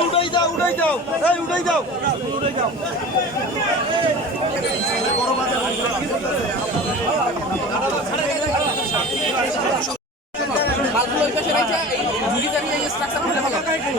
উঠাই দাও উঠাই দাও উঠাই দাও উঠাই দাও মালগুলো ওই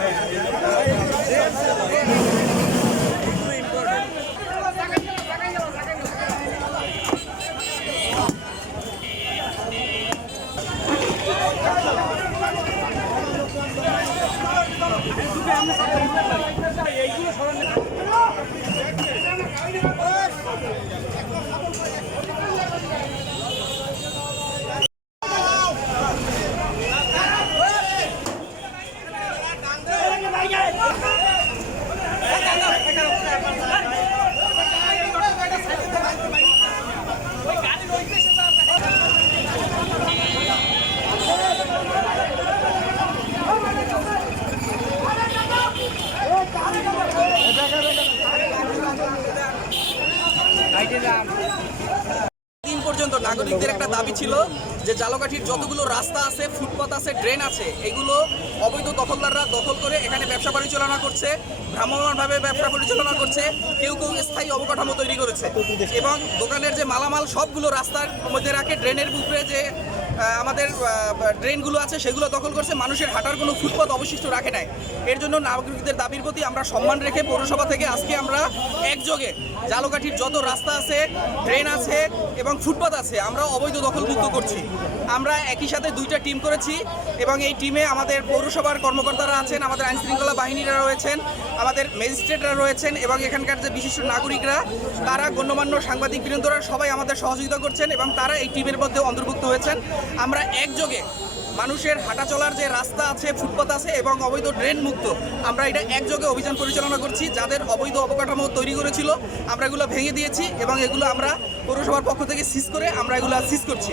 চৌকি মুখি দিন পর্যন্ত নাগরিকদের একটা দাবি ছিল যে জালকাঠির যতগুলো রাস্তা আছে ফুটপাথ আছে, ড্রেন আছে, এগুলো অবৈধ দখলদাররা দখল করে এখানে ব্যবসা পরিচালনা করছে ভ্রাম্যমানভাবে ব্যবসা পরিচালনা করছে, কেউ কেউ স্থায়ী অবকাঠামো তৈরি করেছে। এবং দোকানের যে মালামাল সবগুলো রাস্তার মধ্যে রাখে, ড্রেনের উপরে যে আমাদের ড্রেনগুলো আছে, সেগুলো দখল করছে। মানুষের হাঁটার কোনো ফুটপাত অবশিষ্ট রাখে নাই। এর জন্য নাগরিকদের দাবির প্রতি আমরা সম্মান রেখে পৌরসভা থেকে আজকে আমরা একযোগে জালকাঠির যত রাস্তা আছে, ড্রেন আছে এবং ফুটপাত আছে, আমরা অবৈধ দখল মুক্ত করছি। আমরা একই সাথে দুইটা টিম করেছি এবং এই টিমে আমাদের পৌরসভার কর্মকর্তারা আছেন, আমাদের আইন শৃঙ্খলা বাহিনীরা রয়েছেন, আমাদের ম্যাজিস্ট্রেটরা রয়েছেন এবং এখানকার যে বিশিষ্ট নাগরিকরা, তারা গণ্যমান্য সাংবাদিক বৃন্দরা সবাই আমাদের সহযোগিতা করছেন এবং তারা এই টিমের মধ্যে অন্তর্ভুক্ত হয়েছেন। আমরা একযোগে মানুষের হাঁটা চলার যে রাস্তা আছে, ফুটপাত আছে এবং অবৈধ ড্রেন মুক্ত, আমরা এটা একযোগে অভিযান পরিচালনা করছি, যাদের অবৈধ অবকাঠামো তৈরি করেছিল, আমরা এগুলো ভেঙে দিয়েছি এবং এগুলো আমরা পৌরসভার পক্ষ থেকে সিজ করে আমরা এগুলো সিজ করছি।